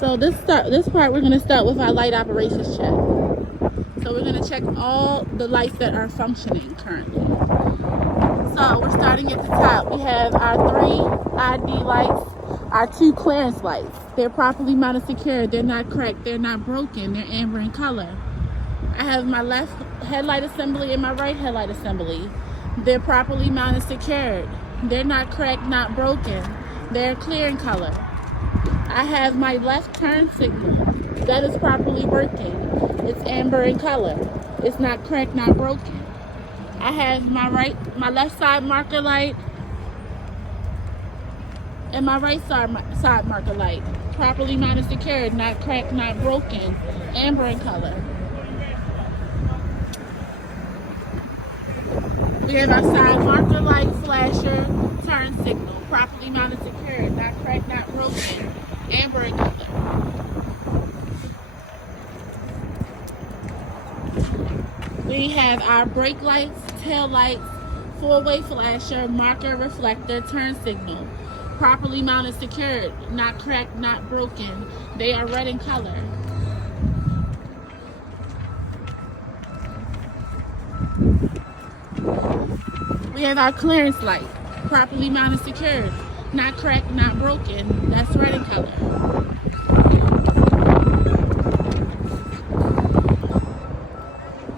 So this part we're going to start with our light operations check. So we're going to check all the lights that are functioning currently. So we're starting at the top. We have our 3 ID lights, our 2 clearance lights. They're properly mounted secured. They're not cracked. They're not broken. They're amber in color. I have my left headlight assembly and my right headlight assembly. They're properly mounted secured. They're not cracked, not broken. They're clear in color. I have my left turn signal. That is properly working. It's amber in color. It's not cracked, not broken. I have my left side marker light and my right side marker light. Properly mounted secured, not cracked, not broken. Amber in color. We have our side marker light, flasher, turn signal. Properly mounted secured, not cracked, not broken. Amber in color. We have our brake lights, tail lights, 4-way flasher, marker, reflector, turn signal. Properly mounted secured, not cracked, not broken. They are red in color. We have our clearance light, properly mounted secured, not cracked, not broken. That's red in color.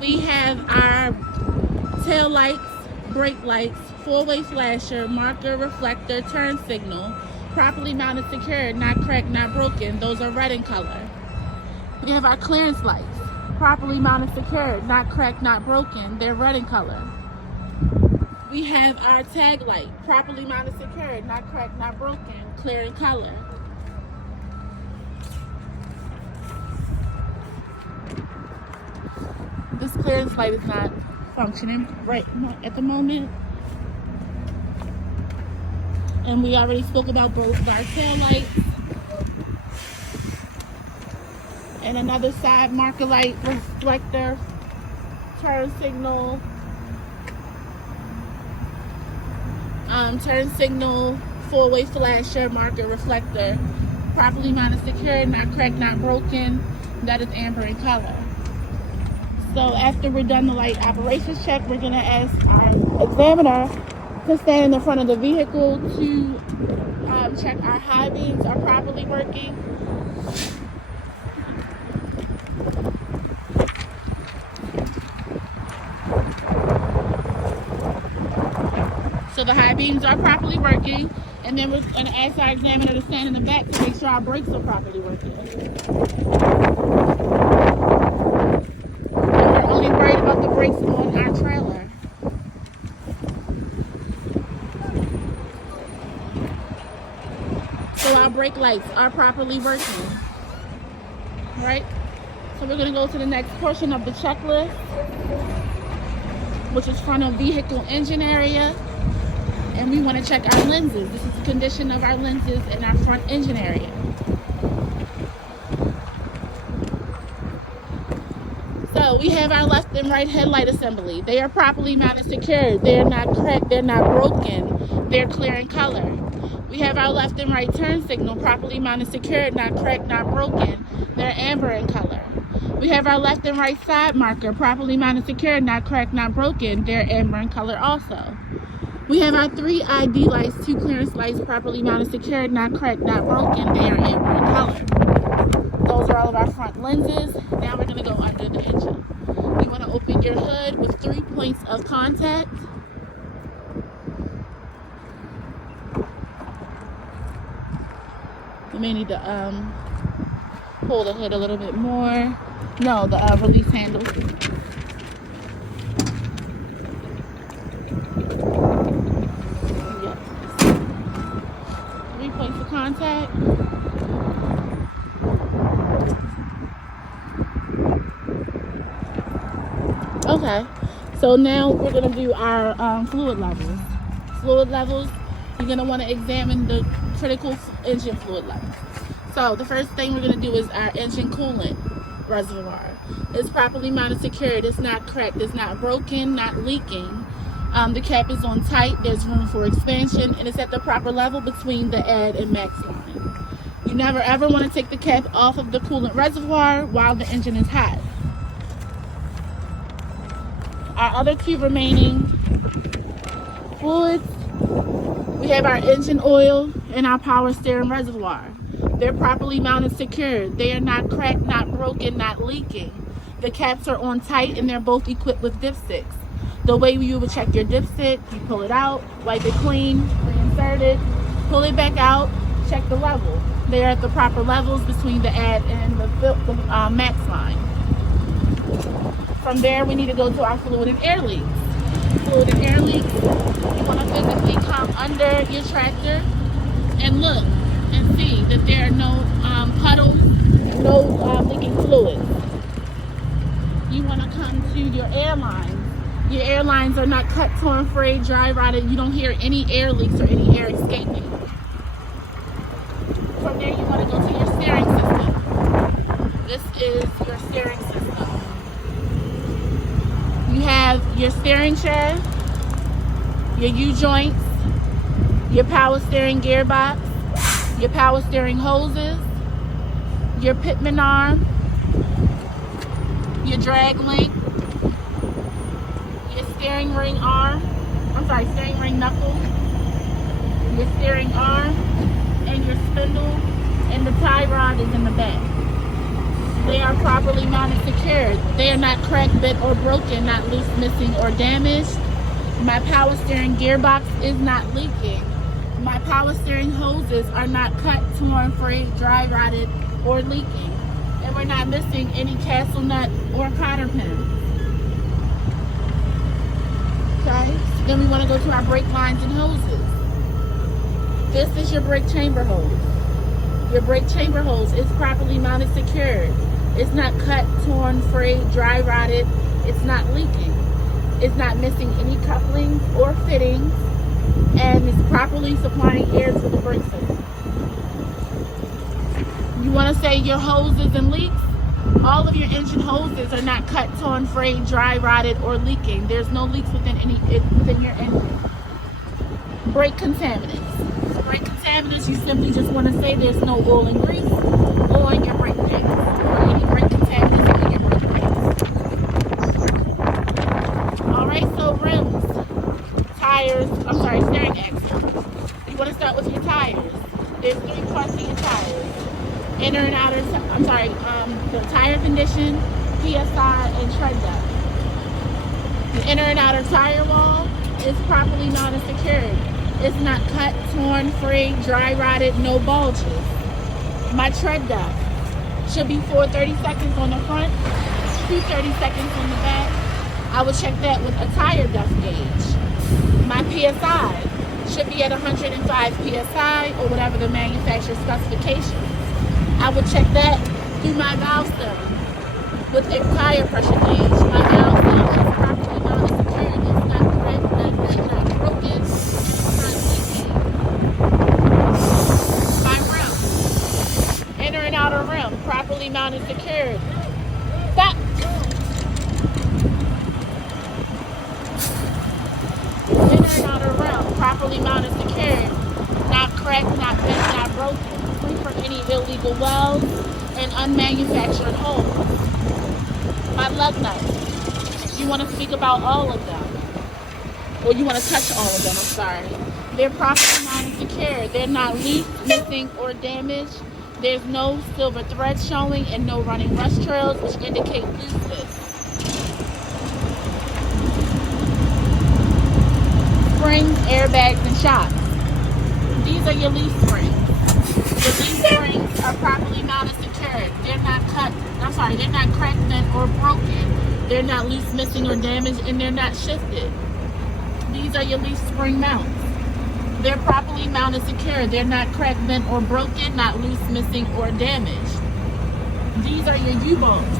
We have our tail lights, brake lights, 4-way flasher, marker, reflector, turn signal, properly mounted secured, not cracked, not broken. Those are red in color. We have our clearance lights, properly mounted secured, not cracked, not broken. They're red in color. We have our tag light, properly mounted secured, not cracked, not broken, clear in color. This clearance light is not functioning right at the moment. And we already spoke about both of our tail lights. And another side marker light, reflector, turn signal, turn signal, 4-way flasher, marker, reflector, properly mounted secured, not cracked, not broken. That is amber in color. So after we're done the light operations check, we're going to ask our examiner to stand in the front of the vehicle to check our high beams are properly working. So the high beams are properly working, and then we're going to ask our examiner to stand in the back to make sure our brakes are properly working. And we're only worried about the brakes on our trailer. So our brake lights are properly working, right? So we're going to go to the next portion of the checklist, which is front of vehicle engine area. And we want to check our lenses. This is the condition of our lenses in our front engine area. So we have our left and right headlight assembly. They are properly mounted secured. They're not cracked. They're not broken. They're clear in color. We have our left and right turn signal, properly mounted secured, not cracked, not broken. They're amber in color. We have our left and right side marker, properly mounted secured, not cracked, not broken. They're amber in color also. We have our 3 ID lights, 2 clearance lights, properly mounted secured, not cracked, not broken. They are amber in color. Those are all of our front lenses. Now we're going to go under the engine. You want to open your hood with 3 points of contact. You may need to pull the hood a little bit more. No, the release handle. Yep. 3 points of contact. Okay, so now we're going to do our fluid levels. Fluid levels, you're going to want to examine the critical engine fluid levels. So the first thing we're going to do is our engine coolant reservoir. It's properly mounted secured. It's not cracked. It's not broken, not leaking. The cap is on tight. There's room for expansion, and it's at the proper level between the add and max line. You never ever want to take the cap off of the coolant reservoir while the engine is hot. Our other two remaining fluids, we have our engine oil and our power steering reservoir. They're properly mounted secured. They are not cracked, not broken, not leaking. The caps are on tight and they're both equipped with dipsticks. The way you would check your dipstick, you pull it out, wipe it clean, reinsert it, pull it back out, check the level. They're at the proper levels between the add and the max line. From there, we need to go to our fluid and air leaks. Fluid and air leaks, you want to physically come under your tractor and look and see that there are no puddles, no leaking fluids. You want to come to your airlines. Your airlines are not cut, torn, frayed, dry rotted. You don't hear any air leaks or any air escaping. From there, you want to go to your steering system. This is your steering system. You have your steering shaft, your U-joints, your power steering gearbox, your power steering hoses, your pitman arm, your drag link, your steering ring steering ring knuckle, your steering arm, and your spindle, and the tie rod is in the back. They are properly mounted secured. They are not cracked, bent, or broken, not loose, missing, or damaged. My power steering gearbox is not leaking. My power steering hoses are not cut, torn, frayed, dry rotted, or leaking. And we're not missing any castle nut or cotter pins. Okay? Then we want to go to our brake lines and hoses. This is your brake chamber hose. Your brake chamber hose is properly mounted secured. It's not cut, torn, frayed, dry rotted. It's not leaking. It's not missing any couplings or fittings. And it's properly supplying air to the brake system. You want to say your hoses and leaks? All of your engine hoses are not cut, torn, frayed, dry, rotted, or leaking. There's no leaks within your engine. Brake contaminants. Brake contaminants, you simply just want to say there's no oil and grease on your brake pads or any brake contaminants on your brake pads. Alright, so rims, tires, steering axle. You want to start with your tires. There's 3 parts to your tires. Inner and outer, the tire condition, PSI, and tread depth. The inner and outer tire wall is properly mounted secured. It's not cut, torn, frayed, dry rotted, no bulges. My tread depth should be 430 seconds on the front, 230 seconds on the back. I would check that with a tire depth gauge. My PSI should be at 105 PSI or whatever the manufacturer specification. I would check that through my valve stem with a tire pressure gauge. My valve stem is properly mounted secured. It's not cracked, not broken, it's not leaking. My rim, inner and outer rim, properly mounted secured. Stop. Inner and outer rim, properly mounted secured. Not cracked, not bent, not broken. Free from any illegal welds and unmanufactured holes. My lug nuts. You want to speak about all of them. Or you want to touch all of them, I'm sorry. They're properly mounted secure. They're not leaked, missing, or damaged. There's no silver thread showing and no running rust trails, which indicate looseness. Springs, airbags, and shocks. These are your leaf springs. The leaf springs are properly mounted secured. They're not they're not cracked, bent, or broken. They're not loose, missing, or damaged, and they're not shifted. These are your leaf spring mounts. They're properly mounted secured. They're not cracked, bent, or broken, not loose, missing, or damaged. These are your U-bolts.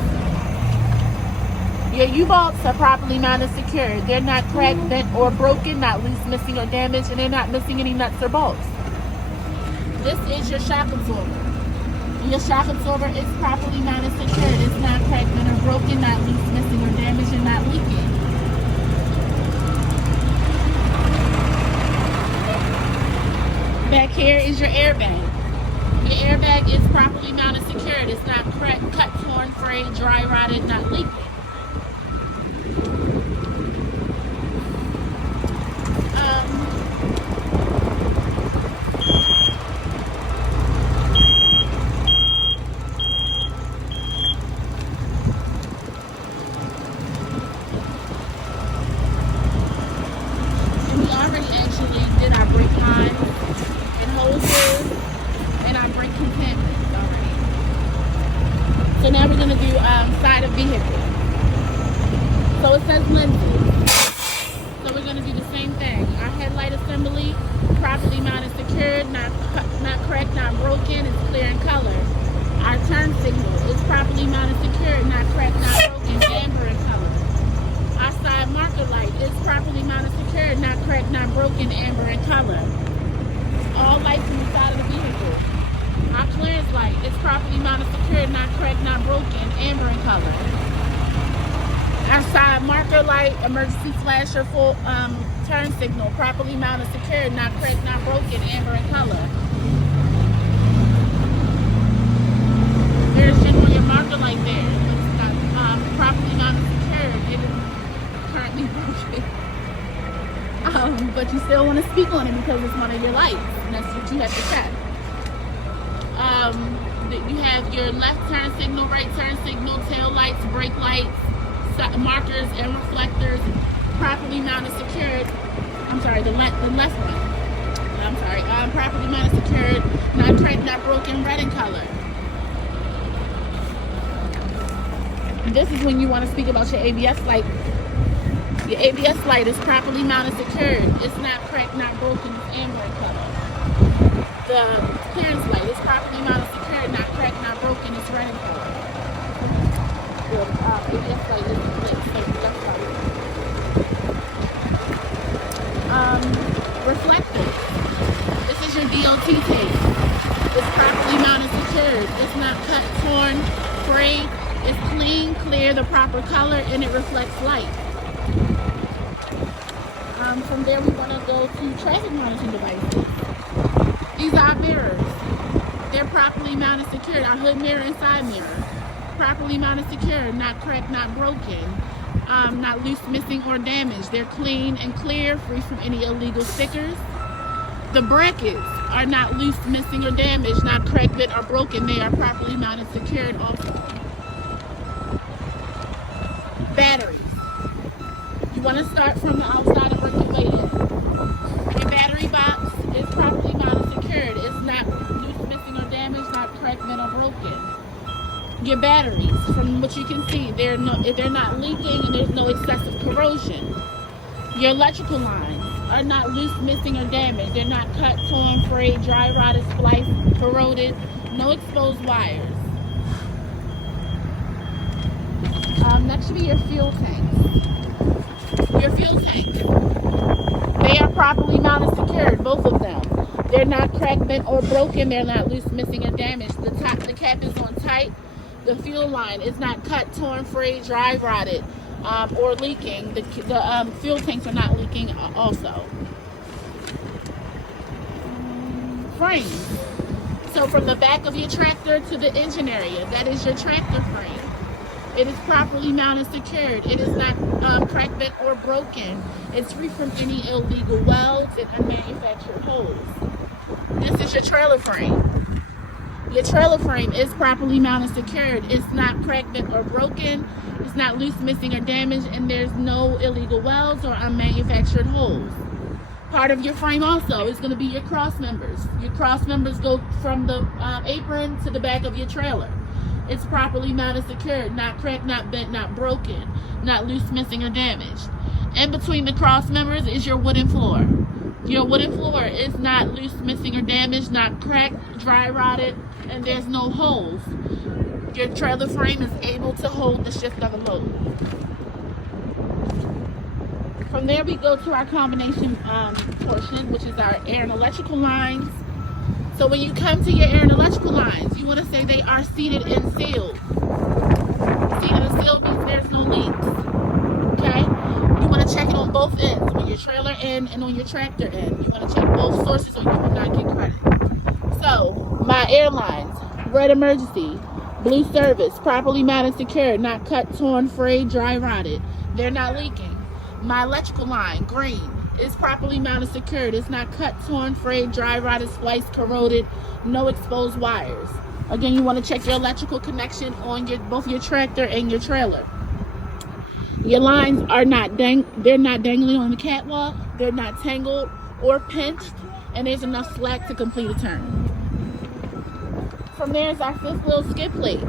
Your U-bolts are properly mounted secured. They're not cracked, bent, or broken, not loose, missing, or damaged, and they're not missing any nuts or bolts. This is your shock absorber. Your shock absorber is properly mounted secured. It's not cracked, bent, or broken, not loose, missing, or damaged, and not leaking. Back here is your airbag. Your airbag is properly mounted, secured. It's not cracked, cut, torn, frayed, dry rotted, not leaking. And we already actually did our brake lines and hoses and our brake contaminants already. So now we're going to do side of vehicle. So it says lenses. So we're going to do the same thing. Our headlight assembly, properly mounted, secured, not cracked, not broken, it's clear in color. Our turn signal is properly mounted, secured, not cracked, not broken, amber in color. Our side marker light is properly mounted, secured, not cracked, not broken, amber in color. All lights on the side of the vehicle. Our clearance light is properly mounted, secured, not cracked, not broken, amber in color. Our side marker light, emergency flasher, full turn signal, properly mounted, secured, not cracked, not broken, amber in color. There's generally a marker light there. It's not properly mounted, secured. It is currently broken. But you still want to speak on it because it's one of your lights, and that's what you have to check. You have your left turn signal, right turn signal, tail lights, brake lights, markers and reflectors, properly mounted, secured. I'm sorry, the left one. I'm sorry, properly mounted, secured, not cracked, not broken, red in color. This is when you want to speak about your ABS light. Your ABS light is properly mounted, secured. It's not cracked, not broken, it's amber in color. The clearance light is properly mounted, secured, not cracked, not broken, it's red in color. The ABS light is lit, so left side. Reflectors. This is your DOT tape. It's properly mounted, secured. It's not cut, torn, frayed. It's clean, clear, the proper color, and it reflects light. From there, we want to go to traffic monitoring devices. These are our mirrors. They're properly mounted, secured. Our hood mirror and side mirror. Properly mounted, secured, not cracked, not broken, not loose, missing, or damaged. They're clean and clear, free from any illegal stickers. The brackets are not loose, missing, or damaged, not cracked, bent, or broken. They are properly mounted, secured also. Batteries. You want to start from the outside and work your way in. Your battery box is properly mounted, secured. It's not loose, missing, or damaged, not cracked, bent, or broken. Your batteries, from what you can see, they're not leaking and there's no excessive corrosion. Your electrical lines are not loose, missing, or damaged. They're not cut, torn, frayed, dry rotted, spliced, corroded, no exposed wires. Next should be your fuel tanks. Your fuel tanks, they are properly mounted, secured, both of them. They're not cracked, bent, or broken. They're not loose, missing, or damaged. The cap is on tight. The fuel line is not cut, torn, frayed, dry rotted, or leaking. The fuel tanks are not leaking also. Frames. So from the back of your tractor to the engine area, that is your tractor frame. It is properly mounted, secured. It is not cracked, bent, or broken. It's free from any illegal welds and unmanufactured holes. This is your trailer frame. Your trailer frame is properly mounted, secured. It's not cracked, bent, or broken. It's not loose, missing, or damaged, and there's no illegal welds or unmanufactured holes. Part of your frame also is going to be your cross members. Your cross members go from the apron to the back of your trailer. It's properly mounted, secured, not cracked, not bent, not broken, not loose, missing, or damaged. In between the cross members is your wooden floor. Your wooden floor is not loose, missing, or damaged, not cracked, dry rotted, and there's no holes. Your trailer frame is able to hold the shift of a load. From there we go to our combination portion, which is our air and electrical lines. So when you come to your air and electrical lines, you want to say they are seated and sealed. Seated and sealed means there's no leaks. Okay? You want to check it on both ends, on your trailer end and on your tractor end. You want to check both sources or you will not get credit. So my got airlines, red emergency, blue service, properly mounted, secured, not cut, torn, frayed, dry, rotted. They're not leaking. My electrical line, green, is properly mounted, secured. It's not cut, torn, frayed, dry, rotted, spliced, corroded, no exposed wires. Again, you want to check your electrical connection on both your tractor and your trailer. Your lines are they're not dangling on the catwalk, they're not tangled or pinched, and there's enough slack to complete a turn. From there is our fifth wheel skid plate.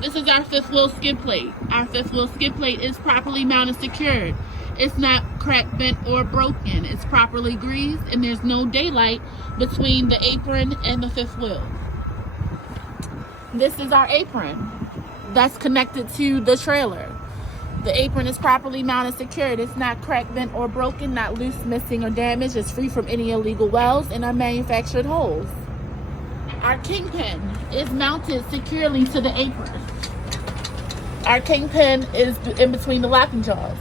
This is our fifth wheel skid plate. Our fifth wheel skid plate is properly mounted, secured. It's not cracked, bent, or broken. It's properly greased, and there's no daylight between the apron and the fifth wheel. This is our apron that's connected to the trailer. The apron is properly mounted, secured. It's not cracked, bent, or broken, not loose, missing, or damaged. It's free from any illegal welds and unmanufactured holes. Our kingpin is mounted securely to the apron. Our kingpin is in between the locking jaws,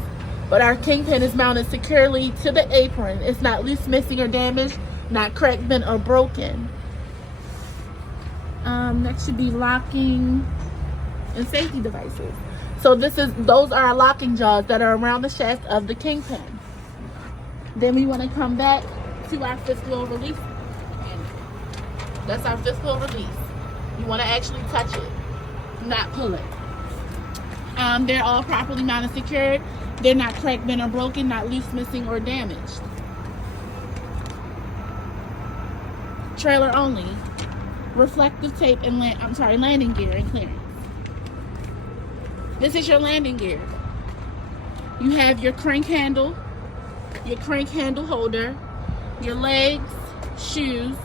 but our kingpin is mounted securely to the apron. It's not loose, missing, or damaged, not cracked, bent, or broken. Next should be locking and safety devices. So those are our locking jaws that are around the shaft of the kingpin. Then we want to come back to our fifth wheel release. That's our fifth wheel release. You want to actually touch it, not pull it. They're all properly mounted, secured. They're not cracked, bent, or broken, not loose, missing, or damaged. Trailer only. Reflective tape and landing gear and clearance. This is your landing gear. You have your crank handle holder, your legs, shoes,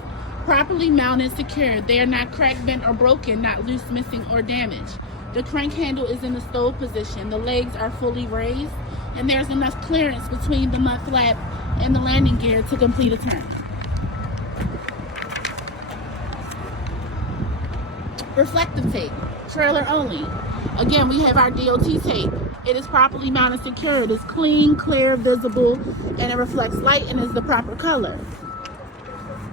properly mounted, secured. They are not cracked, bent, or broken, not loose, missing, or damaged. The crank handle is in the stove position. The legs are fully raised, and there's enough clearance between the mud flap and the landing gear to complete a turn. Reflective tape, trailer only. Again, we have our DOT tape. It is properly mounted, secured. It's clean, clear, visible, and it reflects light and is the proper color.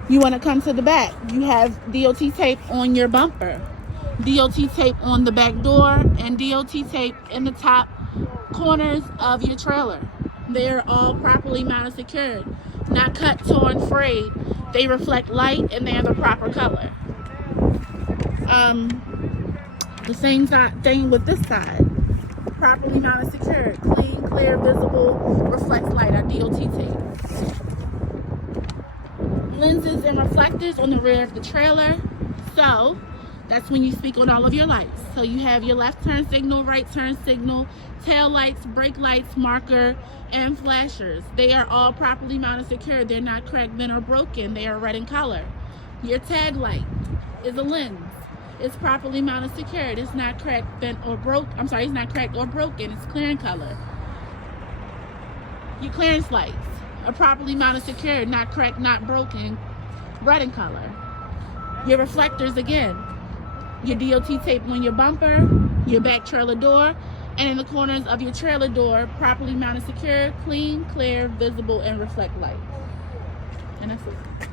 You want to come to the back. You have DOT tape on your bumper, DOT tape on the back door, and DOT tape in the top corners of your trailer. They're all properly mounted, secured. Not cut, torn, frayed. They reflect light and they're the proper color. The same thing with this side. Properly mounted, secured. Clean, clear, visible, reflects light, our DOT tape. Lenses and reflectors on the rear of the trailer. So that's when you speak on all of your lights. So you have your left turn signal, right turn signal, tail lights, brake lights, marker, and flashers. They are all properly mounted, secured. They're not cracked, bent, or broken. They are red in color. Your tag light is a lens. It's properly mounted, secured. It's not cracked, bent, or it's not cracked or broken. It's clear in color. Your clearance lights are properly mounted, secured, not cracked, not broken, red in color. Your reflectors, again, your DOT tape on your bumper, your back trailer door, and in the corners of your trailer door, properly mounted, secured, clean, clear, visible, and reflect light. And that's it.